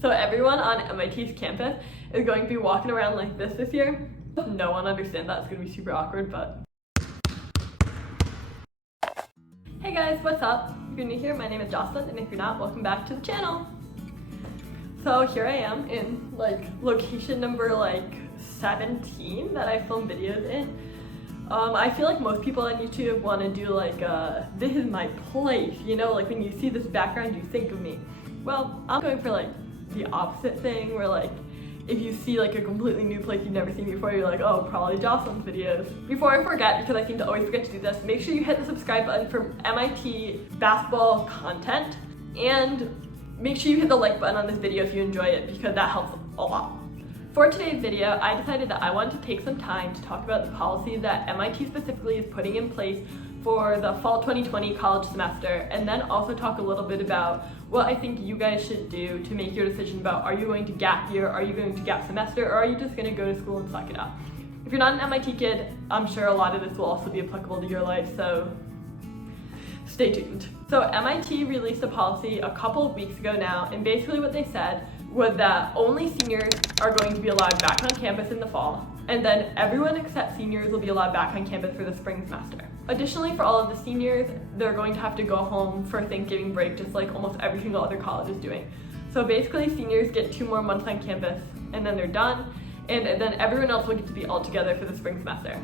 So everyone on MIT's campus is going to be walking around like this year. No one understands that. It's going to be super awkward, but... Hey guys, what's up? If you're new here, my name is Jocelyn, and if you're not, welcome back to the channel. So here I am in location number 17 that I film videos in. I feel like most people on YouTube want to do this is my place, you know, like when you see this background you think of me. Well, I'm going for the opposite thing where if you see a completely new place you've never seen before, you're like, oh, probably Jocelyn's videos. Before I forget, because I seem to always forget to do this, make sure you hit the subscribe button for MIT basketball content, and make sure you hit the like button on this video if you enjoy it, because that helps a lot. For today's video, I decided that I wanted to take some time to talk about the policies that MIT specifically is putting in place for the fall 2020 college semester, and then also talk a little bit about what I think you guys should do to make your decision about, are you going to gap year, are you going to gap semester, or are you just going to go to school and suck it up? If you're not an MIT kid, I'm sure a lot of this will also be applicable to your life, so stay tuned. So MIT released a policy a couple of weeks ago now, and basically what they said was that only seniors are going to be allowed back on campus in the fall, and then everyone except seniors will be allowed back on campus for the spring semester. Additionally, for all of the seniors, they're going to have to go home for Thanksgiving break, just like almost every single other college is doing. So basically, seniors get 2 more months on campus, and then they're done, and then everyone else will get to be all together for the spring semester.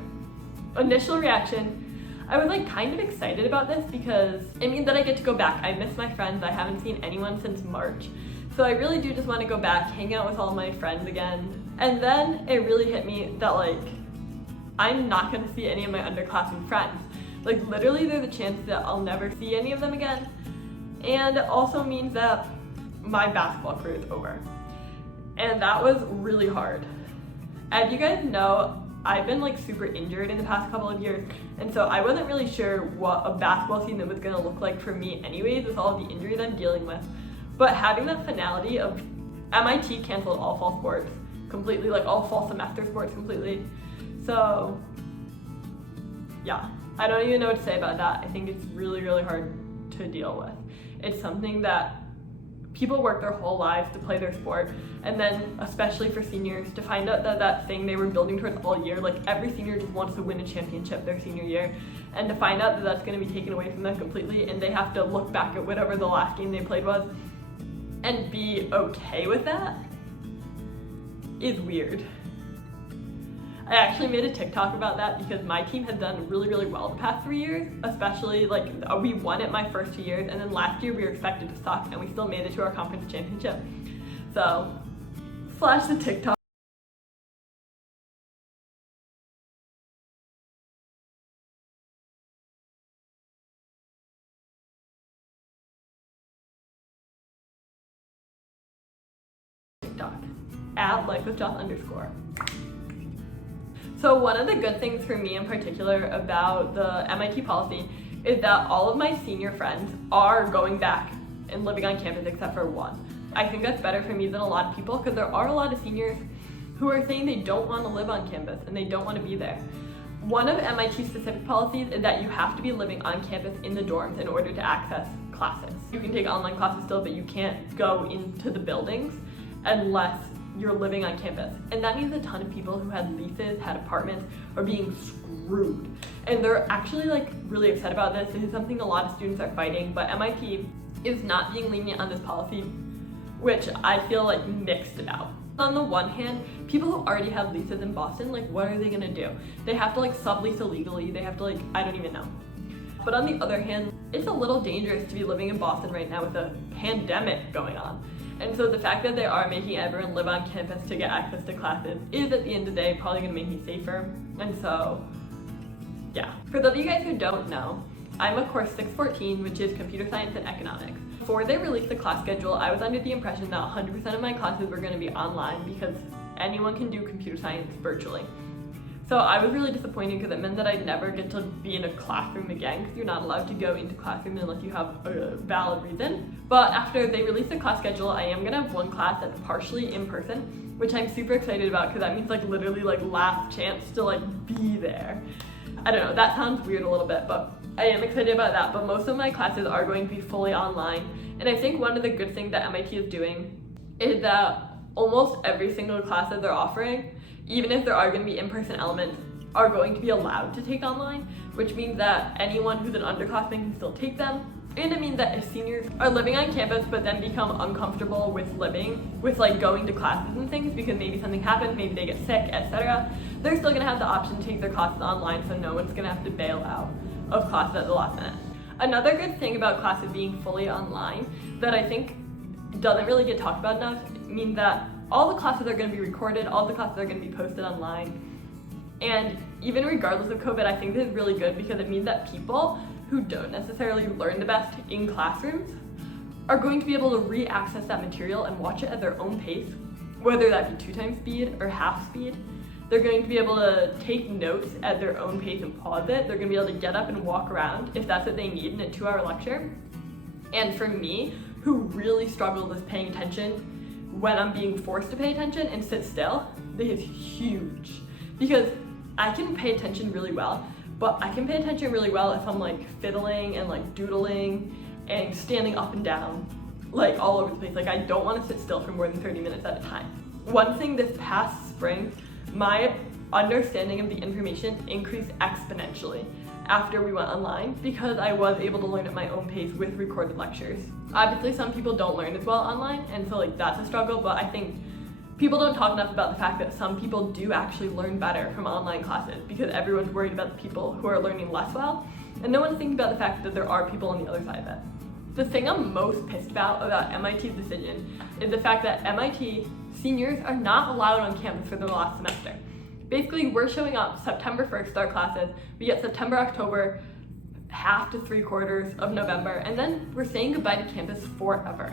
Initial reaction, I was kind of excited about this because it means that I get to go back. I miss my friends. I haven't seen anyone since March. So I really do just want to go back, hang out with all my friends again. And then it really hit me that I'm not going to see any of my underclassmen friends. Literally there's a chance that I'll never see any of them again. And it also means that my basketball career is over. And that was really hard. As you guys know, I've been super injured in the past couple of years, and so I wasn't really sure what a basketball season was going to look like for me anyways with all of the injuries I'm dealing with. But having the finality of MIT canceled all fall sports completely, all fall semester sports completely. So yeah, I don't even know what to say about that. I think it's really, really hard to deal with. It's something that people work their whole lives to play their sport, and then especially for seniors to find out that thing they were building towards all year, every senior just wants to win a championship their senior year, and to find out that that's going to be taken away from them completely, and they have to look back at whatever the last game they played was and be okay with that is weird. I actually made a TikTok about that because my team has done really, really well the past 3 years, especially we won it my first 2 years, and then last year we were expected to suck and we still made it to our conference championship. So, flash the TikTok. At @lifewithjoth_. So one of the good things for me in particular about the MIT policy is that all of my senior friends are going back and living on campus except for one. I think that's better for me than a lot of people because there are a lot of seniors who are saying they don't want to live on campus and they don't want to be there. One of MIT's specific policies is that you have to be living on campus in the dorms in order to access classes. You can take online classes still, but you can't go into the buildings unless you're living on campus. And that means a ton of people who had leases, had apartments, are being screwed. And they're actually really upset about this. This is something a lot of students are fighting, but MIT is not being lenient on this policy, which I feel mixed about. On the one hand, people who already have leases in Boston, what are they gonna do? They have to sublease illegally, they have to I don't even know. But on the other hand, it's a little dangerous to be living in Boston right now with a pandemic going on. And so the fact that they are making everyone live on campus to get access to classes is at the end of the day probably gonna make me safer. And so, yeah. For those of you guys who don't know, I'm a course 614, which is computer science and economics. Before they released the class schedule, I was under the impression that 100% of my classes were gonna be online because anyone can do computer science virtually. So I was really disappointed because it meant that I'd never get to be in a classroom again because you're not allowed to go into classroom unless you have a valid reason. But after they released the class schedule, I am gonna have one class that's partially in person, which I'm super excited about because that means literally last chance to be there. I don't know, that sounds weird a little bit, but I am excited about that. But most of my classes are going to be fully online. And I think one of the good things that MIT is doing is that almost every single class that they're offering, even if there are going to be in-person elements, are going to be allowed to take online, which means that anyone who's an underclassman can still take them. And it means that if seniors are living on campus but then become uncomfortable with like going to classes and things because maybe something happens, maybe they get sick, etc., they're still gonna have the option to take their classes online, so no one's gonna have to bail out of classes at the last minute. Another good thing about classes being fully online that I think doesn't really get talked about enough means that all the classes are gonna be recorded, all the classes are gonna be posted online. And even regardless of COVID, I think this is really good because it means that people who don't necessarily learn the best in classrooms are going to be able to re-access that material and watch it at their own pace, whether that be 2 times speed or half speed. They're going to be able to take notes at their own pace and pause it. They're going to be able to get up and walk around if that's what they need in a 2-hour lecture. And for me, who really struggles with paying attention when I'm being forced to pay attention and sit still, this is huge. Because I can pay attention really well, but I can pay attention really well if I'm like fiddling and like doodling and standing up and down, like all over the place. Like I don't want to sit still for more than 30 minutes at a time. One thing this past spring, my understanding of the information increased exponentially after we went online because I was able to learn at my own pace with recorded lectures. Obviously some people don't learn as well online, and so like that's a struggle, but I think people don't talk enough about the fact that some people do actually learn better from online classes because everyone's worried about the people who are learning less well, and no one's thinking about the fact that there are people on the other side of it. The thing I'm most pissed about MIT's decision is the fact that MIT seniors are not allowed on campus for their last semester. Basically, we're showing up September 1st, start classes, we get September, October, half to 3/4 of November, and then we're saying goodbye to campus forever.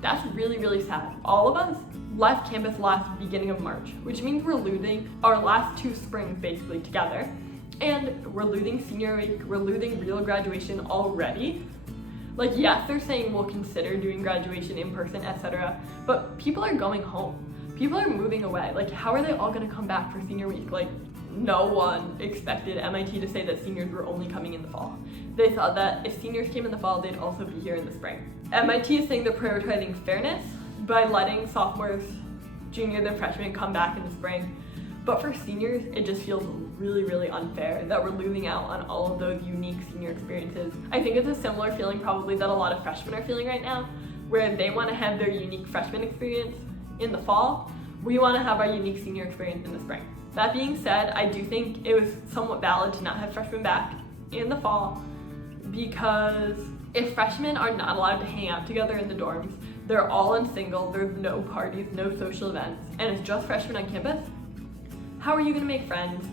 That's really, really sad. All of us left campus last beginning of March, which means we're losing our last 2 springs basically together, and we're losing senior week, we're losing real graduation already. Like yes, they're saying we'll consider doing graduation in person, etc., but people are going home. People are moving away. Like how are they all gonna come back for senior week? Like no one expected MIT to say that seniors were only coming in the fall. They thought that if seniors came in the fall, they'd also be here in the spring. MIT is saying they're prioritizing fairness by letting sophomores, juniors, and freshmen come back in the spring. But for seniors, it just feels really, really unfair that we're losing out on all of those unique senior experiences. I think it's a similar feeling probably that a lot of freshmen are feeling right now, where they want to have their unique freshman experience in the fall. We want to have our unique senior experience in the spring. That being said, I do think it was somewhat valid to not have freshmen back in the fall because if freshmen are not allowed to hang out together in the dorms, they're all in single, there's no parties, no social events, and it's just freshmen on campus, how are you gonna make friends?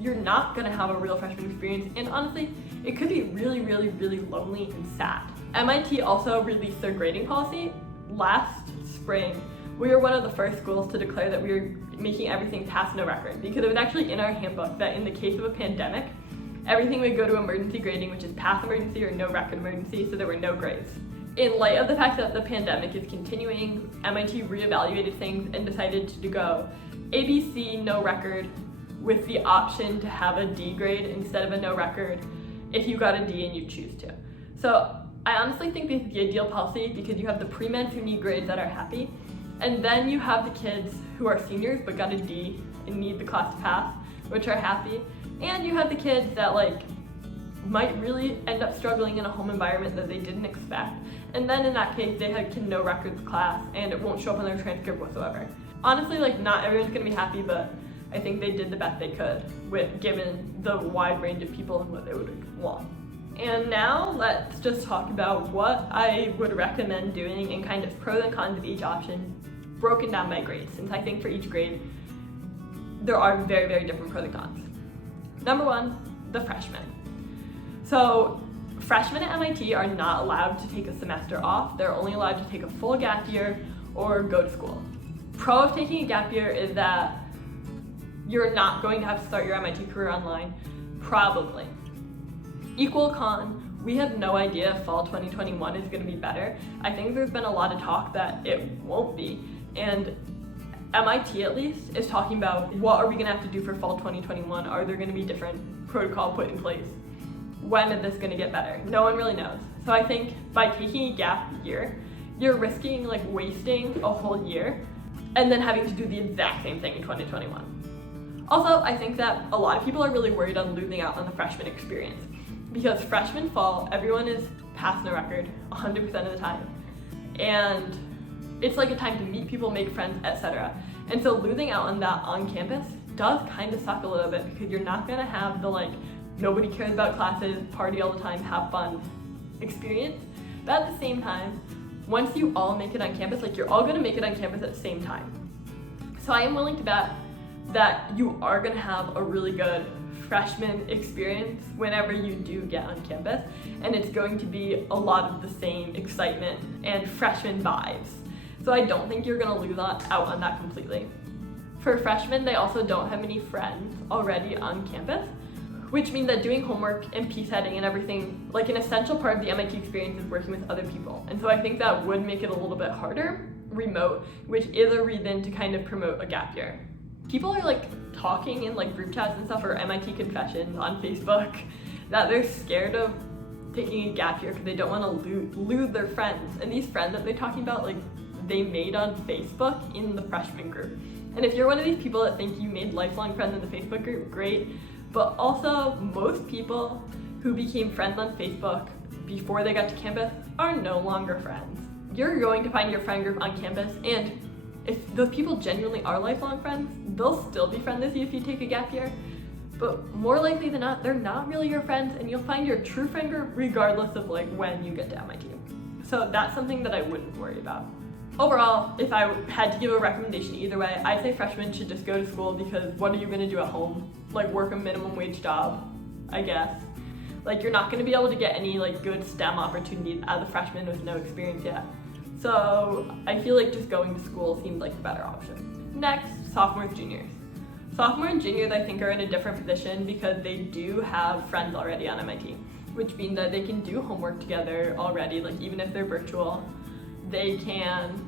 You're not gonna have a real freshman experience, and honestly, it could be really, really, really lonely and sad. MIT also released their grading policy last spring. We were one of the first schools to declare that we were making everything pass no record because it was actually in our handbook that in the case of a pandemic, everything would go to emergency grading, which is pass emergency or no record emergency, so there were no grades. In light of the fact that the pandemic is continuing, MIT reevaluated things and decided to go ABC, no record, with the option to have a D grade instead of a no record if you got a D and you choose to. So I honestly think this is the ideal policy because you have the pre-meds who need grades that are happy, and then you have the kids who are seniors but got a D and need the class to pass, which are happy, and you have the kids that like might really end up struggling in a home environment that they didn't expect, and then in that case they had no records class and it won't show up on their transcript whatsoever. Honestly, like not everyone's gonna be happy, but I think they did the best they could with given the wide range of people and what they would want. And now let's just talk about what I would recommend doing and kind of pros and cons of each option broken down by grade, since I think for each grade there are very, very different pros and cons. Number 1, the freshmen. So freshmen at MIT are not allowed to take a semester off. They're only allowed to take a full gap year or go to school. Pro of taking a gap year is that you're not going to have to start your MIT career online, probably. Equal con, we have no idea if fall 2021 is going to be better. I think there's been a lot of talk that it won't be, and MIT at least is talking about what are we going to have to do for fall 2021? Are there going to be different protocol put in place? When is this going to get better? No one really knows. So I think by taking a gap year, you're risking like wasting a whole year and then having to do the exact same thing in 2021. Also, I think that a lot of people are really worried on losing out on the freshman experience because freshman fall, everyone is passing a record 100% of the time. And it's like a time to meet people, make friends, etc. And so losing out on that on campus does kind of suck a little bit because you're not gonna have the like nobody cares about classes, party all the time, have fun experience. But at the same time, once you all make it on campus, like you're all gonna make it on campus at the same time. So I am willing to bet that you are gonna have a really good freshman experience whenever you do get on campus, and it's going to be a lot of the same excitement and freshman vibes. So I don't think you're gonna lose out on that completely. For freshmen, they also don't have many friends already on campus, which means that doing homework and p-setting and everything, like an essential part of the MIT experience is working with other people. And so I think that would make it a little bit harder, remote, which is a reason to kind of promote a gap year. People are like talking in like group chats and stuff or MIT confessions on Facebook that they're scared of taking a gap year because they don't want to lose their friends. And these friends that they're talking about, like they made on Facebook in the freshman group. And if you're one of these people that think you made lifelong friends in the Facebook group, great. But also, most people who became friends on Facebook before they got to campus are no longer friends. You're going to find your friend group on campus, and if those people genuinely are lifelong friends, they'll still be friends with you if you take a gap year. But more likely than not, they're not really your friends, and you'll find your true friend group regardless of like when you get to MIT. So that's something that I wouldn't worry about. Overall, if I had to give a recommendation either way, I'd say freshmen should just go to school because what are you gonna do at home? Like work a minimum wage job, I guess. Like you're not gonna be able to get any like good STEM opportunities as a freshman with no experience yet. So I feel like just going to school seems like the better option. Next, sophomores, juniors. Sophomores and juniors I think are in a different position because they do have friends already on MIT, which means that they can do homework together already, like even if they're virtual. They can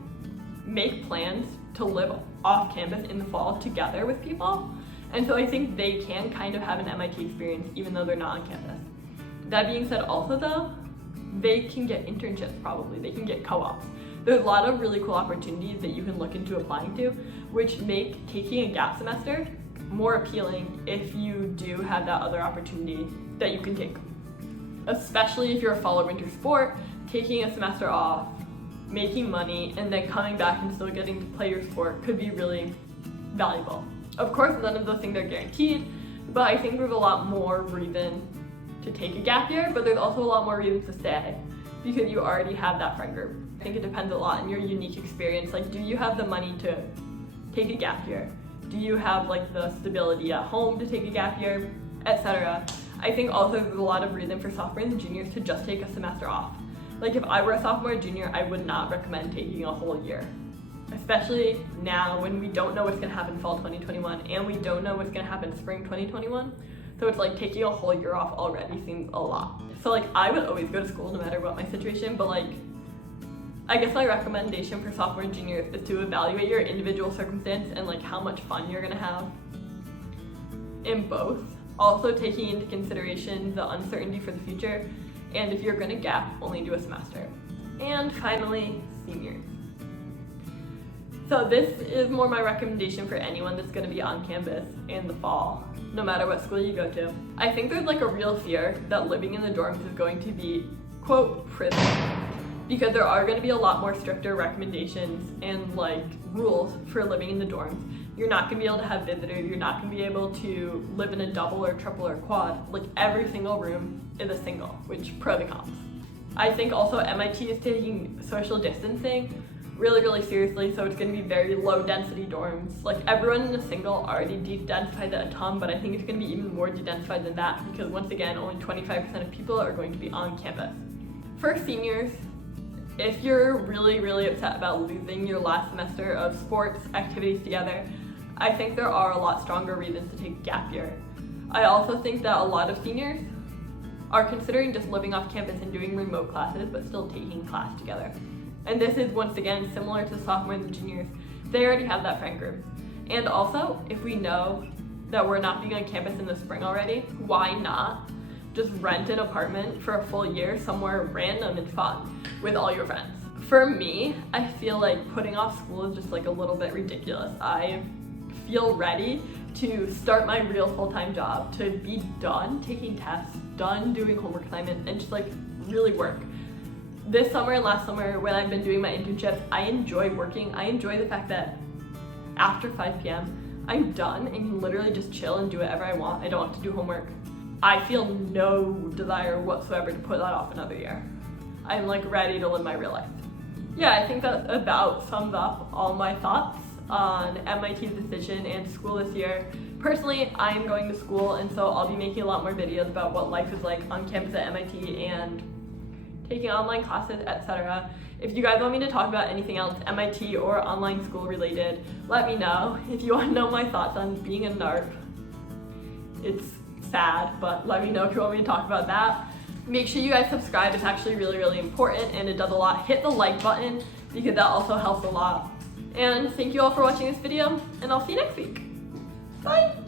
make plans to live off campus in the fall together with people. And so I think they can kind of have an MIT experience even though they're not on campus. That being said also though, they can get internships probably, they can get co-ops. There's a lot of really cool opportunities that you can look into applying to, which make taking a gap semester more appealing if you do have that other opportunity that you can take. Especially if you're a fall or winter sport, taking a semester off, making money, and then coming back and still getting to play your sport could be really valuable. Of course, none of those things are guaranteed, but I think there's a lot more reason to take a gap year, but there's also a lot more reasons to stay because you already have that friend group. I think it depends a lot on your unique experience. Like, do you have the money to take a gap year? Do you have like the stability at home to take a gap year, etc. I think also there's a lot of reason for sophomores and juniors to just take a semester off. Like if I were a sophomore or junior, I would not recommend taking a whole year. Especially now when we don't know what's gonna happen fall 2021 and we don't know what's gonna happen spring 2021. So it's like taking a whole year off already seems a lot. So like I would always go to school no matter what my situation, but like I guess my recommendation for sophomore and juniors is to evaluate your individual circumstance and like how much fun you're gonna have in both. Also taking into consideration the uncertainty for the future, and if you're gonna gap, only do a semester. And finally, seniors. So this is more my recommendation for anyone that's gonna be on campus in the fall, no matter what school you go to. I think there's like a real fear that living in the dorms is going to be, quote, prison. Because there are gonna be a lot more stricter recommendations and like rules for living in the dorms. You're not gonna be able to have visitors, you're not gonna be able to live in a double or triple or quad. Like every single room is a single, which pros and cons. I think also MIT is taking social distancing really seriously, so it's gonna be very low density dorms. Like everyone in a single already de-densified at a ton, but I think it's gonna be even more de-densified than that because once again, only 25% of people are going to be on campus. For seniors, if you're really upset about losing your last semester of sports activities together, I think there are a lot stronger reasons to take a gap year. I also think that a lot of seniors are considering just living off campus and doing remote classes, but still taking class together. And this is once again similar to sophomores and juniors. They already have that friend group. And also, if we know that we're not being on campus in the spring already, why not just rent an apartment for a full year somewhere random and fun with all your friends? For me, I feel like putting off school is just like a little bit ridiculous. I feel ready to start my real full-time job, to be done taking tests, done doing homework assignments, and just like really work. This summer and last summer when I've been doing my internships, I enjoy working. I enjoy the fact that after 5 p.m. I'm done and can literally just chill and do whatever I want. I don't have to do homework. I feel no desire whatsoever to put that off another year. I'm like ready to live my real life. Yeah, I think that about sums up all my thoughts on MIT's decision and school this year. Personally, I am going to school, and so I'll be making a lot more videos about what life is like on campus at MIT and taking online classes, etc. If you guys want me to talk about anything else MIT or online school related, let me know. If you want to know my thoughts on being a NARP, it's sad, but let me know if you want me to talk about that. Make sure you guys subscribe. It's actually really, really important, and it does a lot. Hit the like button because that also helps a lot. And thank you all for watching this video, and I'll see you next week. Bye!